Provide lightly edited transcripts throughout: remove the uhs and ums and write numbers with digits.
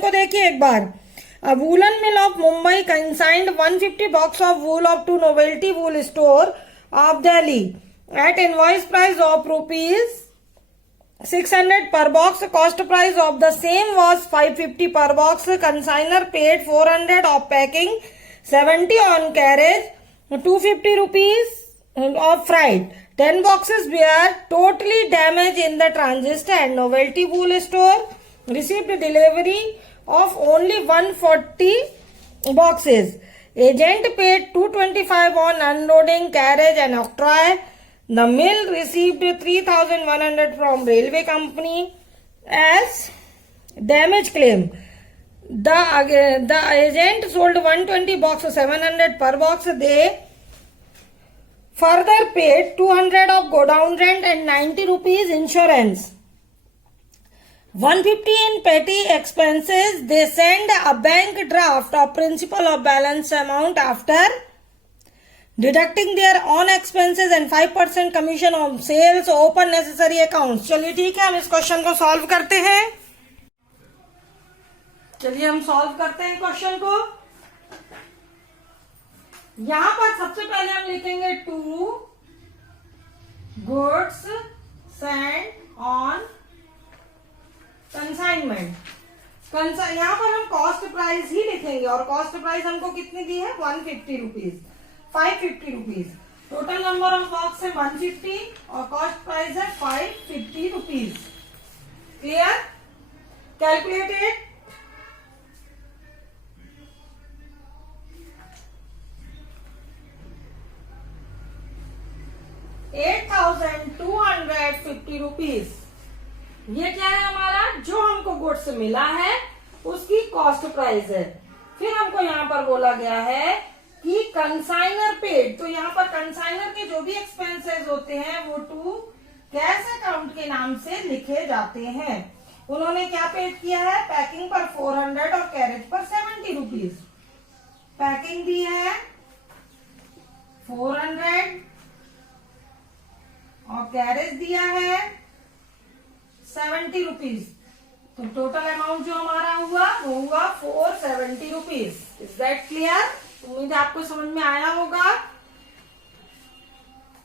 को देखिए एक बार। A woolen mill of Mumbai consigned 150 box of wool of to Novelty Wool Store of Delhi at invoice price of rupees 600 per box. Cost price of the same was 550 per box. Consigner paid 400 of packing, 70 on carriage, 250 rupees of freight. 10 boxes were totally damaged in the transit and Novelty Wool Store received delivery of only 140 boxes. Agent paid 225 on unloading, carriage and octroi. The mill received 3,100 from railway company as damage claim. The agent sold 120 boxes, 700 per box. They further paid 200 of godown rent and 90 rupees insurance. 150 in petty expenses. They send a bank draft of principal of balance amount after deducting their own expenses and 5% commission on sales. Open necessary accounts. चलिए ठीक है, हम इस question को solve करते हैं। चलिए हम सॉल्व करते हैं क्वेश्चन को। यहां पर सबसे पहले हम लिखेंगे to goods sent on consignment. यहां पर हम कॉस्ट प्राइस ही लिखेंगे और कॉस्ट प्राइस हमको कितनी दी है 150 rupees, 550 rupees. Total number of box है 150 और कॉस्ट प्राइस है 550 रुपीज। क्लियर? कैलकुलेटेड। ₹8,250। ये क्या है हमारा, जो हमको गुड्स मिला है उसकी कॉस्ट प्राइस है। फिर हमको यहाँ पर बोला गया है कि कंसाइनर पेड, तो यहाँ पर कंसाइनर के जो भी एक्सपेंसेस होते हैं वो टू कैश अकाउंट के नाम से लिखे जाते हैं। उन्होंने क्या पेड किया है, पैकिंग पर 400 और कैरेज पर 70 रुपीज। पैकिंग दी है 400 और कैरेज दिया है 70 रुपीज। तो टोटल अमाउंट जो हमारा हुआ वो हुआ 470 रुपीज। Is that clear? उम्मीद आपको समझ में आया होगा।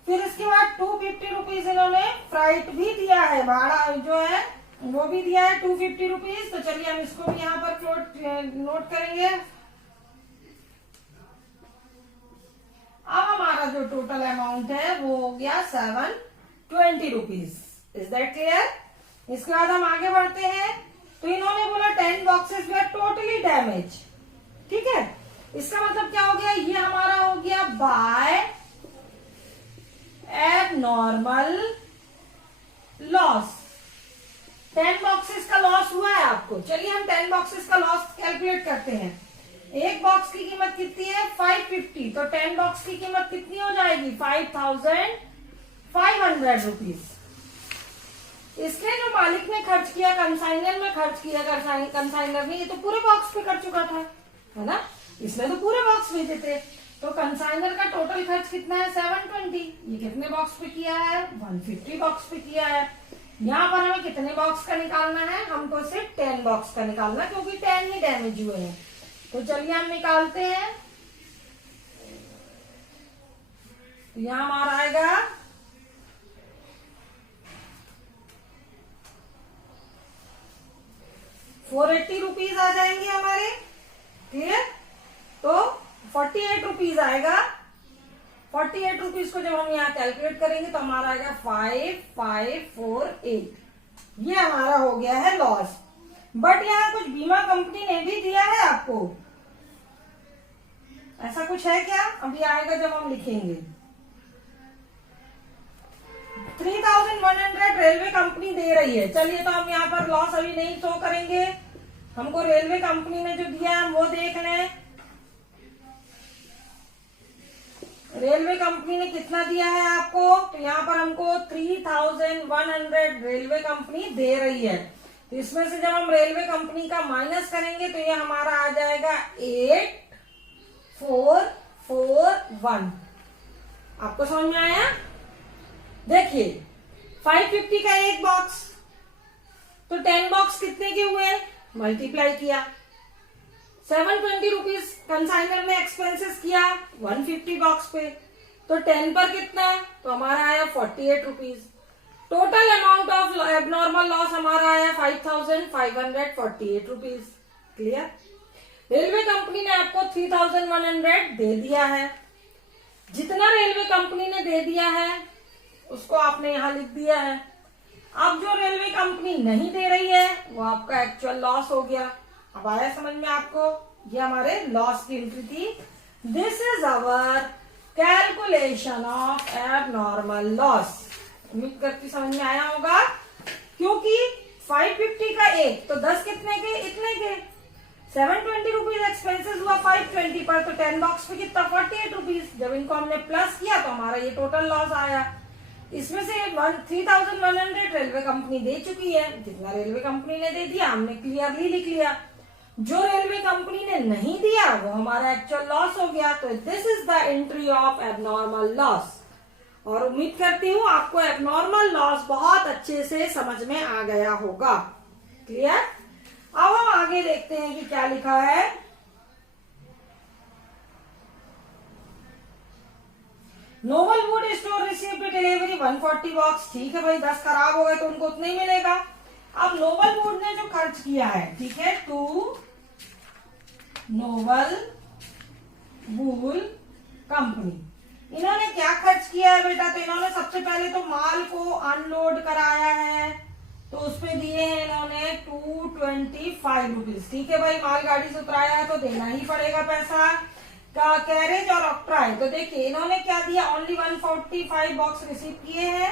फिर इसके बाद 250 रुपीज इन्होंने फ्राइट भी दिया है, भाड़ा जो है वो भी दिया है 250 रुपीज। तो चलिए हम इसको भी यहाँ पर नोट करेंगे। अब हमारा जो टोटल अमाउंट है वो हो गया 720 रुपीज। Is that clear? इसके बाद हम आगे बढ़ते हैं। तो इन्होंने बोला 10 बॉक्सेस वे टोटली डैमेज। ठीक है, इसका मतलब क्या हो गया, ये हमारा हो गया बाय एबनॉर्मल लॉस। 10 बॉक्सेस का लॉस हुआ है आपको। चलिए हम 10 बॉक्सेस का लॉस कैलकुलेट करते हैं। एक बॉक्स की कीमत कितनी है 550, तो 10 बॉक्स की कीमत कितनी हो जाएगी 5,500 रुपीज। इसके जो मालिक ने खर्च किया, कंसाइनर में खर्च किया, कंसाइनर ने ये तो पूरे बॉक्स पे कर चुका था, है ना, इसमें तो पूरे बॉक्स भेजे थे। तो कंसाइनर का टोटल खर्च कितना है 720। ये कितने बॉक्स पे किया है 150 बॉक्स पे किया है। यहाँ पर हमें कितने बॉक्स का निकालना है, हमको सिर्फ 10 बॉक्स का निकालना, क्योंकि 10 ही डैमेज हुए हैं। तो चलिए हम निकालते हैं। तो यहाँ हमारा आएगा 480 रुपीज आ जाएंगे हमारे। क्लियर? तो 48 रुपीज आएगा। 48 रुपीज को जब हम यहाँ कैलकुलेट करेंगे तो हमारा आएगा 5548। ये हमारा हो गया है लॉस। बट यहाँ कुछ बीमा कंपनी ने भी दिया है आपको, ऐसा कुछ है क्या? अभी आएगा जब हम लिखेंगे। 3,100 रेलवे कंपनी दे रही है। चलिए तो हम यहाँ पर लॉस अभी नहीं शो करेंगे, हमको रेलवे कंपनी ने जो दिया है वो देख लें। रेलवे कंपनी ने कितना दिया है आपको, तो यहाँ पर हमको 3,100 रेलवे कंपनी दे रही है। तो इसमें से जब हम रेलवे कंपनी का माइनस करेंगे तो ये हमारा आ जाएगा 8441। आपको समझ में आया? देखिए 550 का एक बॉक्स, तो 10 बॉक्स कितने के हुए मल्टीप्लाई किया, 720 रुपीज कंसाइनर ने एक्सपेंसेस किया 150 बॉक्स पे, तो 10 पर कितना, तो हमारा आया 48 rupees. Total amount of abnormal loss हमारा आया 5548 रुपीज। क्लियर। रेलवे कंपनी ने आपको 3100 दे दिया है। जितना रेलवे कंपनी ने दे दिया है उसको आपने यहां लिख दिया है। अब जो रेलवे कंपनी नहीं दे रही है वो आपका एक्चुअल लॉस हो गया। अब आया समझ में आपको, ये हमारे लॉस की एंट्री थी। This is our calculation of abnormal loss. उम्मीद करती समझ में आया होगा, क्योंकि 550 का एक तो 10 कितने के, इतने के। 720 रुपीज एक्सपेंसेस हुआ 520 पर, तो 10 बॉक्स पे कितना 48 रुपीज। जब इनको हमने प्लस किया तो हमारा ये टोटल लॉस आया। इसमें से 3100 रेलवे कंपनी दे चुकी है। जितना रेलवे कंपनी ने दे दिया हमने क्लियरली लिख लिया। जो रेलवे कंपनी ने नहीं दिया वो हमारा एक्चुअल लॉस हो गया। तो this is the entry of abnormal loss. और उम्मीद करती हूँ आपको एबनॉर्मल लॉस बहुत अच्छे से समझ में आ गया होगा। क्लियर। अब हम आगे देखते हैं कि क्या लिखा है। Noble Wood Store received delivery 140 box. ठीक है भाई, 10 खराब हो गए तो उनको उतना ही मिलेगा। अब नोबल वुड ने जो खर्च किया है, ठीक है, टू नोबल वूल कंपनी, इन्होंने क्या खर्च किया है बेटा, तो इन्होंने सबसे पहले तो माल को अनलोड कराया है, तो उसपे दिए हैं इन्होंने 225 रुपीज। ठीक है भाई, माल गाड़ी से उतराया है तो देना ही पड़ेगा पैसा का। कैरेज और ऑक्ट्रॉय, तो देखिए इन्होंने क्या दिया, ओनली 145 बॉक्स रिसीव किए हैं,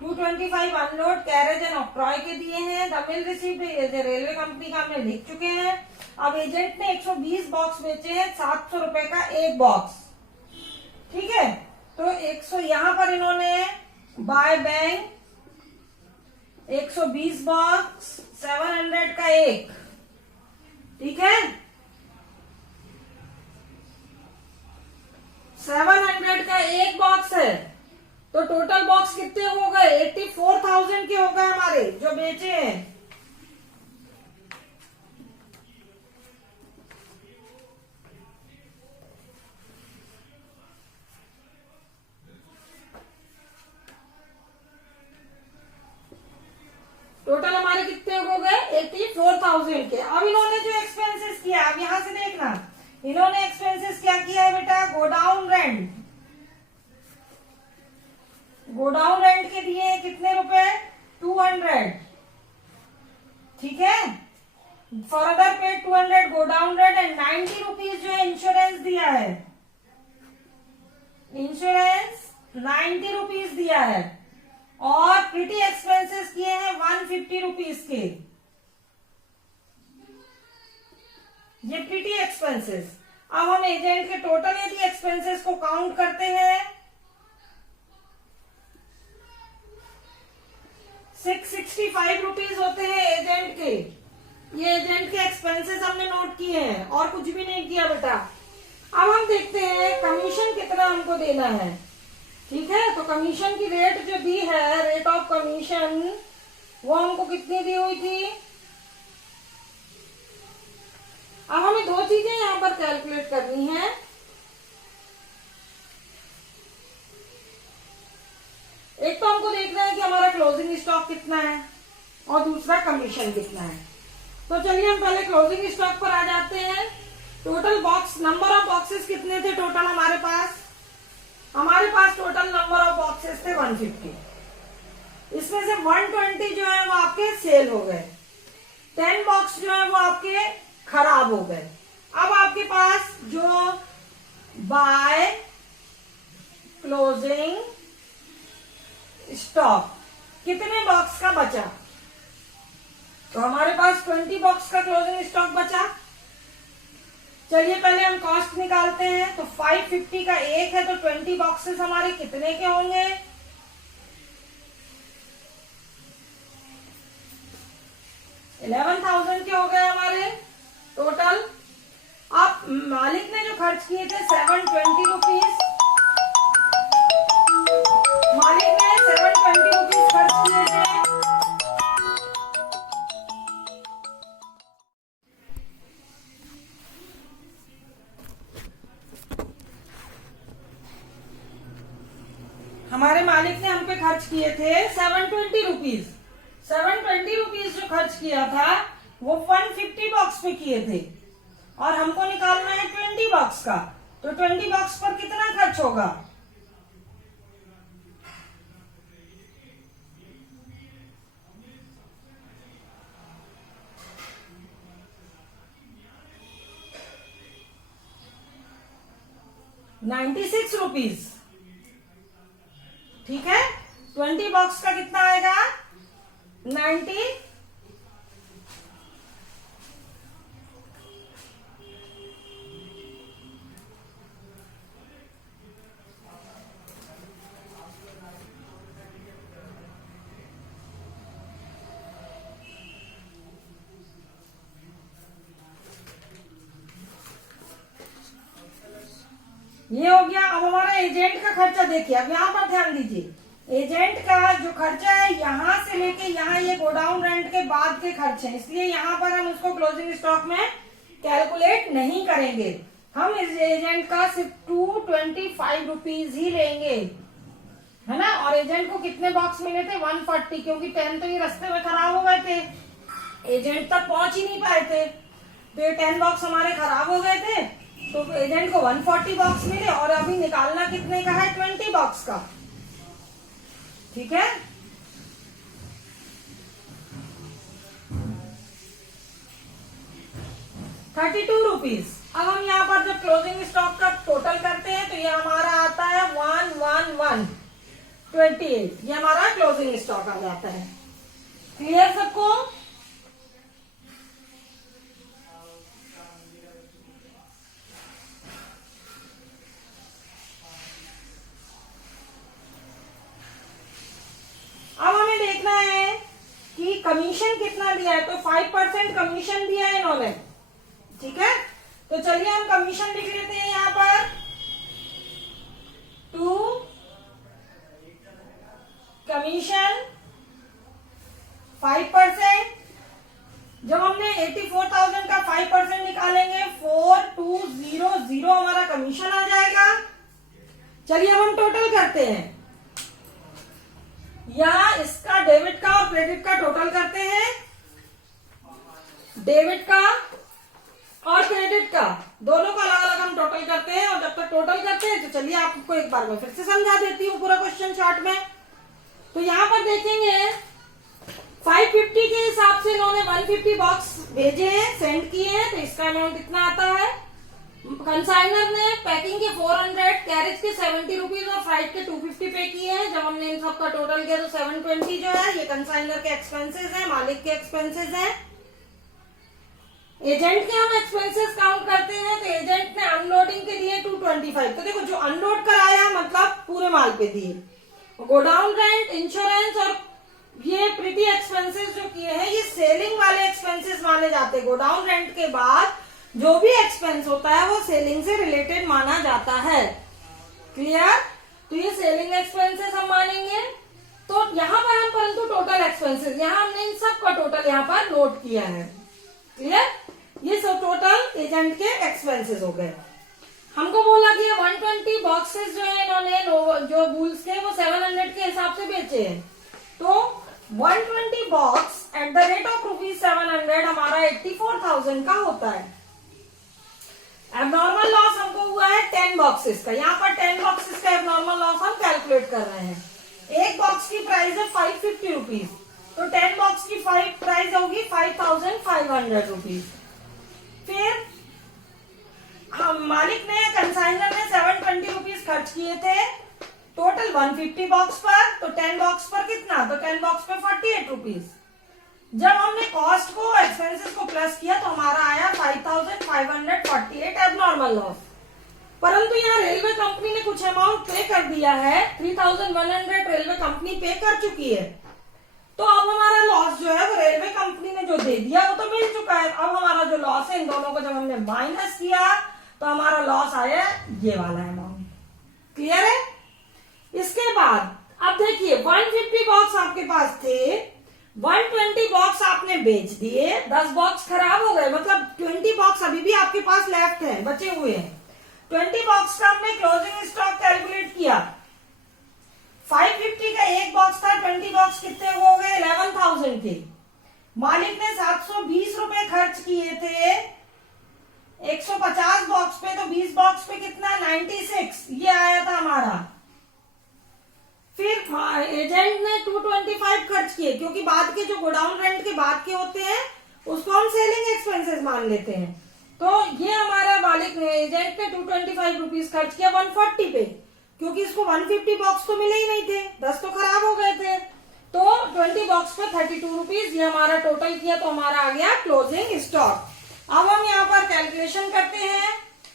225 अनलोड कैरेज एंड ऑक्ट्रॉय के दिए हैं। The mill received railway company का हमने लिख चुके हैं। अब एजेंट ने 120 बॉक्स बेचे हैं, 700 रुपए का एक बॉक्स। ठीक है, तो 100 यहां पर इन्होंने बाय बैंक 120 बॉक्स 700 का एक। ठीक है, 700 का एक बॉक्स है, तो टोटल बॉक्स कितने हो गए, 84,000 के हो गए हमारे जो बेचे हैं। टोटल हमारे कितने हो गए, 84,000 के। अब इन्होंने जो एक्सपेंसेस किया, अब यहां से देखना, इन्होंने एक्सपेंसेस क्या किया है बेटा, गोडाउन रेंट। गोडाउन रेंट के दिए हैं कितने रुपए, 200। ठीक है, फर्दर पे 200 गोडाउन रेंट एंड 90 रुपीज जो है इंश्योरेंस दिया है। इंश्योरेंस 90 रुपीज दिया है। और प्रिटी एक्सपेंसेस किए हैं 150 रुपीज के। ये प्रिटी एक्सपेंसेस। अब हम एजेंट के टोटल यदि एक्सपेंसेस को काउंट करते हैं, 665 रुपीज होते हैं एजेंट के। ये एजेंट के एक्सपेंसेस हमने नोट किए हैं और कुछ भी नहीं किया बेटा। अब हम देखते हैं कमीशन कितना हमको देना है। ठीक है, तो कमीशन की रेट जो दी है, रेट ऑफ कमीशन, वो हमको कितनी दी हुई थी। अब हमें दो चीजें यहां पर कैलकुलेट करनी है। एक तो हमको देखना है कि हमारा क्लोजिंग स्टॉक कितना है और दूसरा कमीशन कितना है। तो चलिए हम पहले क्लोजिंग स्टॉक पर आ जाते हैं। Total box, number of boxes कितने थे टोटल हमारे पास, हमारे पास टोटल नंबर ऑफ बॉक्सेस थे 150। इसमें से 120 जो है वो आपके सेल हो गए, 10 बॉक्स जो है वो आपके खराब हो गए। अब आपके पास जो बाय क्लोजिंग स्टॉक कितने बॉक्स का बचा, तो हमारे पास 20 बॉक्स का क्लोजिंग स्टॉक बचा। चलिए पहले हम कॉस्ट निकालते हैं। तो 550 का एक है, तो 20 बॉक्सेस हमारे कितने के होंगे, 11,000 के हो गए हमारे टोटल। अब मालिक ने जो खर्च किए थे 720 रुपीज, मालिक ने 720 रुपीज खर्च किए थे। हमारे मालिक ने हम पे खर्च किए थे 720 रुपीज। 720 रुपीज जो खर्च किया था वो 150 बॉक्स पे किए थे और हमको निकालना है 20 बॉक्स का। तो 20 बॉक्स पर कितना खर्च होगा? ₹96। ठीक है, 20 बॉक्स का कितना आएगा? 90। ये हो गया। अब हमारा एजेंट का खर्चा देखिए, अब यहाँ पर ध्यान दीजिए। एजेंट का जो खर्चा है यहाँ से लेके यहाँ, ये गोडाउन रेंट के बाद के खर्च है, इसलिए यहाँ पर हम उसको क्लोजिंग स्टॉक में कैलकुलेट नहीं करेंगे। हम इस एजेंट का सिर्फ 225 रुपीज ही लेंगे, है ना। और एजेंट को कितने बॉक्स मिले थे? 140, क्योंकि 10 तो ये रास्ते में खराब हो गए थे, एजेंट तक पहुंच ही नहीं पाए थे, तो ये 10 बॉक्स हमारे खराब हो गए थे, तो एजेंट को 140 बॉक्स मिले। और अभी निकालना कितने का है? 20 बॉक्स का। ठीक है, ₹32। अब हम यहाँ पर जब क्लोजिंग स्टॉक का टोटल करते हैं तो ये हमारा आता है 11128। ये हमारा क्लोजिंग स्टॉक आ जाता है। क्लियर सबको? अब हमें देखना है कि कमीशन कितना दिया है, तो 5% कमीशन दिया है इन्होंने। ठीक है, तो चलिए हम कमीशन लिख लेते हैं यहाँ पर। 2 कमीशन 5%। जब हमने 84,000 का 5% निकालेंगे 4200 हमारा कमीशन आ जाएगा। चलिए अब हम टोटल करते हैं, या इसका डेबिट का और क्रेडिट का टोटल करते हैं। डेबिट का और क्रेडिट का दोनों का अलग अलग हम टोटल करते हैं। और जब तक टोटल करते हैं तो चलिए आपको एक बार मैं फिर से समझा देती हूँ पूरा क्वेश्चन चार्ट में। तो यहाँ पर देखेंगे 550 के हिसाब से इन्होंने 150 बॉक्स भेजे हैं, सेंड किए हैं, तो इसका अमाउंट कितना आता है? कंसाइनर ने पैकिंग के 400, कैरेज के 70 रुपीज और फ्राइट के 250 पे किए हैं। जब हमने इन सब का टोटल किया तो 720 जो है ये कंसाइनर के एक्सपेंसेस हैं, मालिक के एक्सपेंसेस हैं। एजेंट के हम एक्सपेंसेस काउंट करते हैं, तो एजेंट ने अनलोडिंग के दिए 225। तो देखो जो अनलोड कराया मतलब पूरे माल पे दिए। गोडाउन रेंट, इंश्योरेंस और ये प्रीटी एक्सपेंसेस जो किए हैं ये सेलिंग वाले एक्सपेंसेस माने जाते हैं। गोडाउन रेंट के बाद जो भी एक्सपेंस होता है वो सेलिंग से रिलेटेड माना जाता है। क्लियर? तो ये सेलिंग एक्सपेंसेस हम मानेंगे। तो यहाँ पर हम परंतु टोटल एक्सपेंसेस, यहाँ हमने इन सब का टोटल यहाँ पर नोट किया है। क्लियर? ये सब टोटल एजेंट के एक्सपेंसेस हो गए। हमको बोला कि 120 बॉक्सेस जो है इन्होंने जो बुल्स के वो 700 के हिसाब से बेचे हैं। तो 120 box at the rate of ₹700 हमारा 84,000 का होता है। एबनॉर्मल लॉस हमको हुआ है 10 बॉक्सेस का। यहाँ पर 10 बॉक्सेस का एबनॉर्मल लॉस हम कैलकुलेट कर रहे हैं। एक बॉक्स की प्राइस है 550 रुपीज, तो 10 बॉक्स की प्राइस होगी 5,500 रुपीज। फिर हम मालिक ने, कंसाइनर ने 720 रुपीज खर्च किए थे टोटल 150 बॉक्स पर। तो 10 बॉक्स पर कितना? तो 10 बॉक्स पे 48 रुपीज। जब हमने कॉस्ट को, एक्सपेंसेस को प्लस किया तो हमारा आया 5,548 एबनॉर्मल लॉस। परंतु यहाँ रेलवे कंपनी ने कुछ अमाउंट पे कर दिया है, 3,100 रेलवे कंपनी पे कर चुकी है। तो अब हमारा लॉस जो है वो रेलवे कंपनी ने जो दे दिया वो तो मिल चुका है। अब हमारा जो लॉस है इन दोनों को जब हमने माइनस किया तो हमारा लॉस आया ये वाला अमाउंट। क्लियर है? इसके बाद अब देखिए 150 बॉक्स आपके पास थे, 120 बॉक्स आपने बेच दिए, 10 बॉक्स खराब हो गए, मतलब 20 बॉक्स अभी भी आपके पास लेफ्ट है, बचे हुए हैं। 20 बॉक्स का हमने क्लोजिंग स्टॉक कैलकुलेट किया 550 का एक बॉक्स था, 20 बॉक्स कितने हो गए? 11,000 के। मालिक ने 720 रुपए खर्च किए थे 150 बॉक्स पे, तो 20 बॉक्स पे कितना? 96, ये आया था हमारा। फिर एजेंट ने 225 खर्च किए, क्योंकि बाद के जो गोडाउन रेंट के बाद के होते हैं उसको हम सेलिंग एक्सपेंसेस मान लेते हैं। तो ये हमारा मालिक ने, एजेंट ने 225 रुपीज खर्च किया 140 पे, क्योंकि इसको 150 बॉक्स तो मिले ही नहीं थे, 10 तो खराब हो गए थे। तो 20 बॉक्स पे 32 रुपीज, ये हमारा टोटल किया, तो हमारा आ गया क्लोजिंग स्टॉक। अब हम यहाँ पर कैलकुलेशन करते हैं।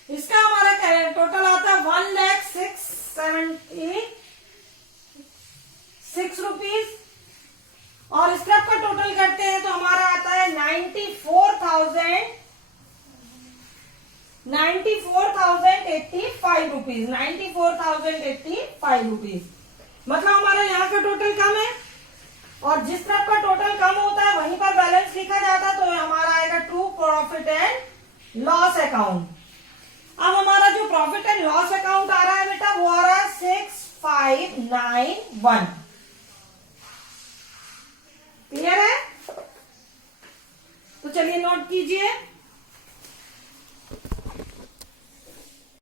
इसका हमारा टोटल आता है 1,76,6 रुपीज, और स्क्रैप का टोटल करते हैं तो हमारा आता है 94,085 रुपीज। 94,085 रुपीज, मतलब हमारा यहाँ का टोटल कम है, और जिस तरफ का टोटल कम होता है वहीं पर बैलेंस लिखा जाता है, तो हमारा आएगा true profit and loss account. अब हमारा जो प्रॉफिट एंड लॉस अकाउंट आ रहा है बेटा, वो आ रहा है 6591। क्लियर है? तो चलिए नोट कीजिए।